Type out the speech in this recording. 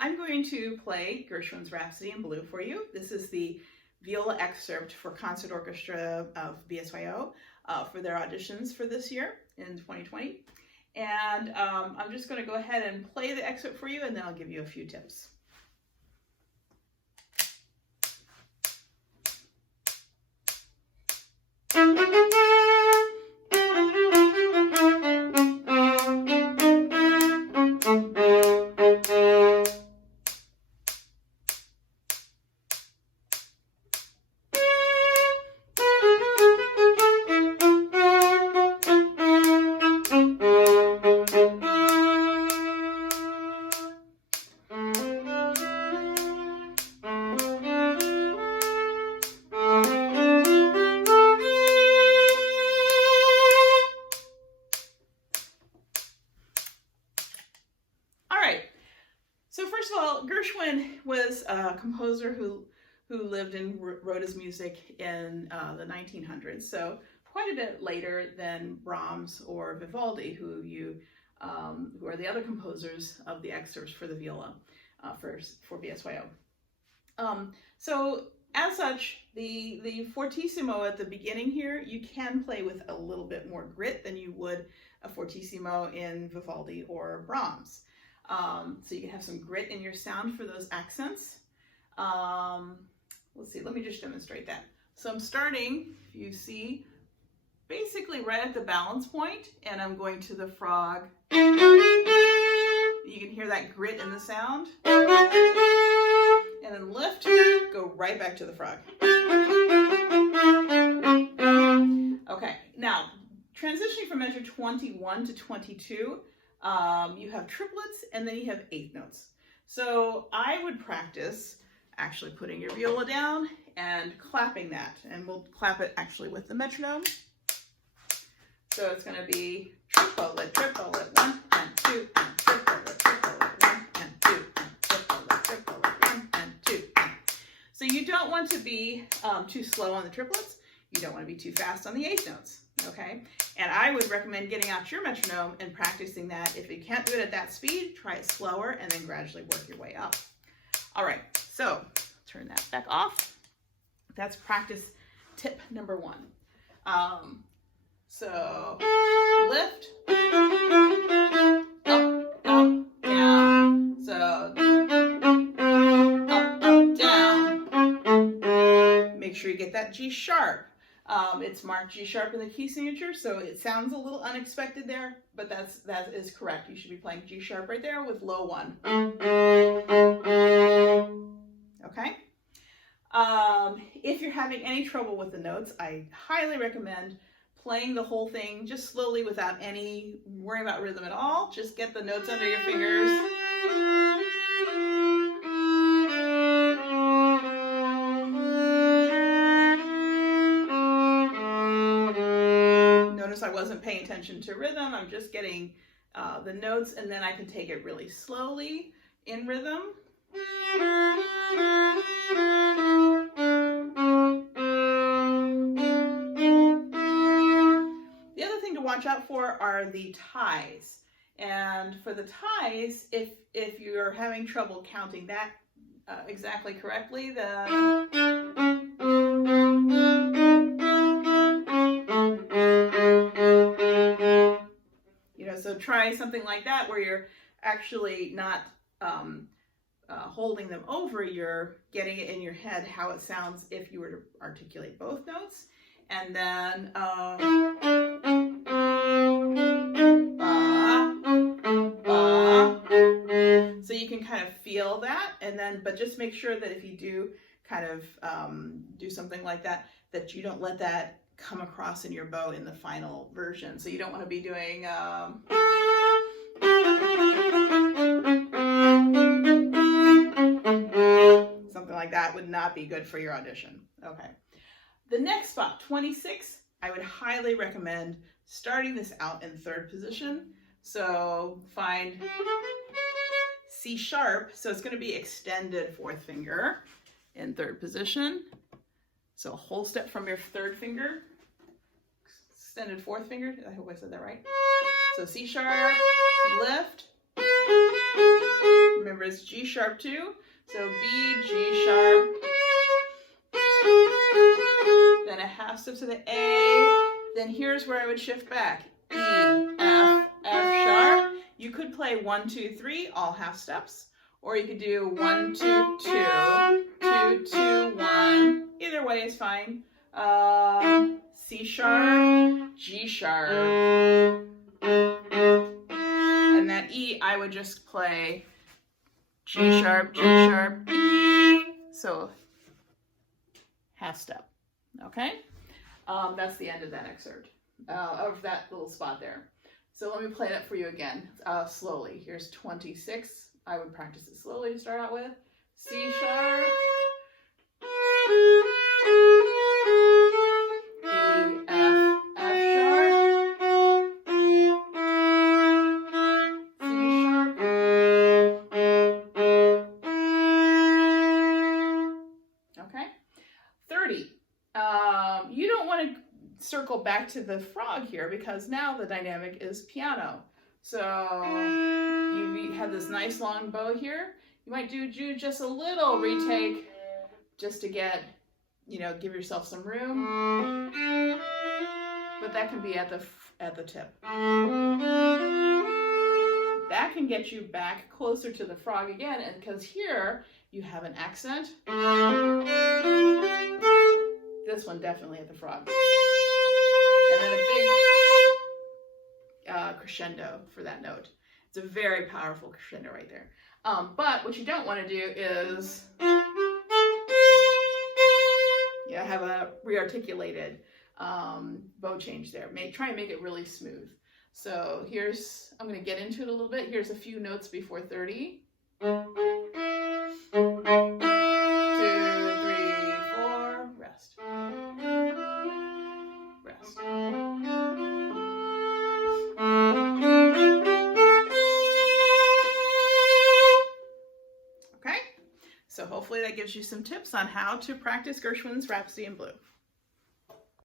I'm going to play Gershwin's Rhapsody in Blue for you. This is the viola excerpt for concert orchestra of BSYO for their auditions for this year in 2020. And I'm just going to go ahead and play the excerpt for you, and then I'll give you a few tips. So first of all, Gershwin was a composer who lived and wrote his music in the 1900s, so quite a bit later than Brahms or Vivaldi, who are the other composers of the excerpts for the viola for BSYO. So as such, the fortissimo at the beginning here, you can play with a little bit more grit than you would a fortissimo in Vivaldi or Brahms. So you can have some grit in your sound for those accents. Let's see, let me just demonstrate that. So I'm starting, if you see, basically right at the balance point, and I'm going to the frog. You can hear that grit in the sound. And then lift, go right back to the frog. Okay, now transitioning from measure 21 to 22, you have triplets and then you have eighth notes. So I would practice actually putting your viola down and clapping that, and we'll clap it actually with the metronome. So it's going to be triplet, 1 and 2, and triplet, 1 and 2, and triplet, 1 and 2. So you don't want to be too slow on the triplets. You don't want to be too fast on the eighth notes. Okay, and I would recommend getting out your metronome and practicing that. If you can't do it at that speed, try it slower and then gradually work your way up. All right, so turn that back off. That's practice tip number 1. So lift, up, down. So up, down. Make sure you get that G sharp. It's marked G sharp in the key signature, so it sounds a little unexpected there, but that is correct. You should be playing G sharp right there with low 1. Okay? If you're having any trouble with the notes, I highly recommend playing the whole thing just slowly without any worrying about rhythm at all. Just get the notes under your fingers. Notice I wasn't paying attention to rhythm. I'm just getting the notes, and then I can take it really slowly in rhythm. The other thing to watch out for are the ties. And for the ties, if you're having trouble counting that exactly correctly, so try something like that where you're actually not holding them over, you're getting it in your head how it sounds if you were to articulate both notes. And then so you can kind of feel that, and then but just make sure that if you do kind of do something like that, that you don't let that come across in your bow in the final version. So you don't want to be doing something like that. Would not be good for your audition. Okay. The next spot, 26, I would highly recommend starting this out in third position. So find C sharp, so it's going to be extended fourth finger in third position. So a whole step from your third finger, extended fourth finger. I hope I said that right. So C sharp, lift. Remember remember is G sharp 2. So B, G sharp, then a half step to the A, then here's where I would shift back. E, F, F sharp. You could play 1, 2, 3, all half steps, or you could do 1, 2, 2, 2, 2, 1. Either way is fine. C sharp, G sharp, and that E I would just play G sharp, E. So half step. Okay, that's the end of that excerpt, of that little spot there. So let me play that for you again, slowly. Here's 26. I would practice it slowly to start out with. C sharp, E, F, F sharp, C sharp, okay? 30. You don't want to circle back to the frog here because now the dynamic is piano. So you have this nice long bow here. You might do just a little retake just to get, give yourself some room. But that can be at the tip. That can get you back closer to the frog again, and because here you have an accent. This one definitely at the frog. And then a big crescendo for that note. It's a very powerful crescendo right there. But what you don't want to do is have a rearticulated bow change there. Try and make it really smooth. So I'm going to get into it a little bit. Here's a few notes before 30. 2, 3, 4, rest. Rest. Okay, so hopefully that gives you some tips on how to practice Gershwin's Rhapsody in Blue.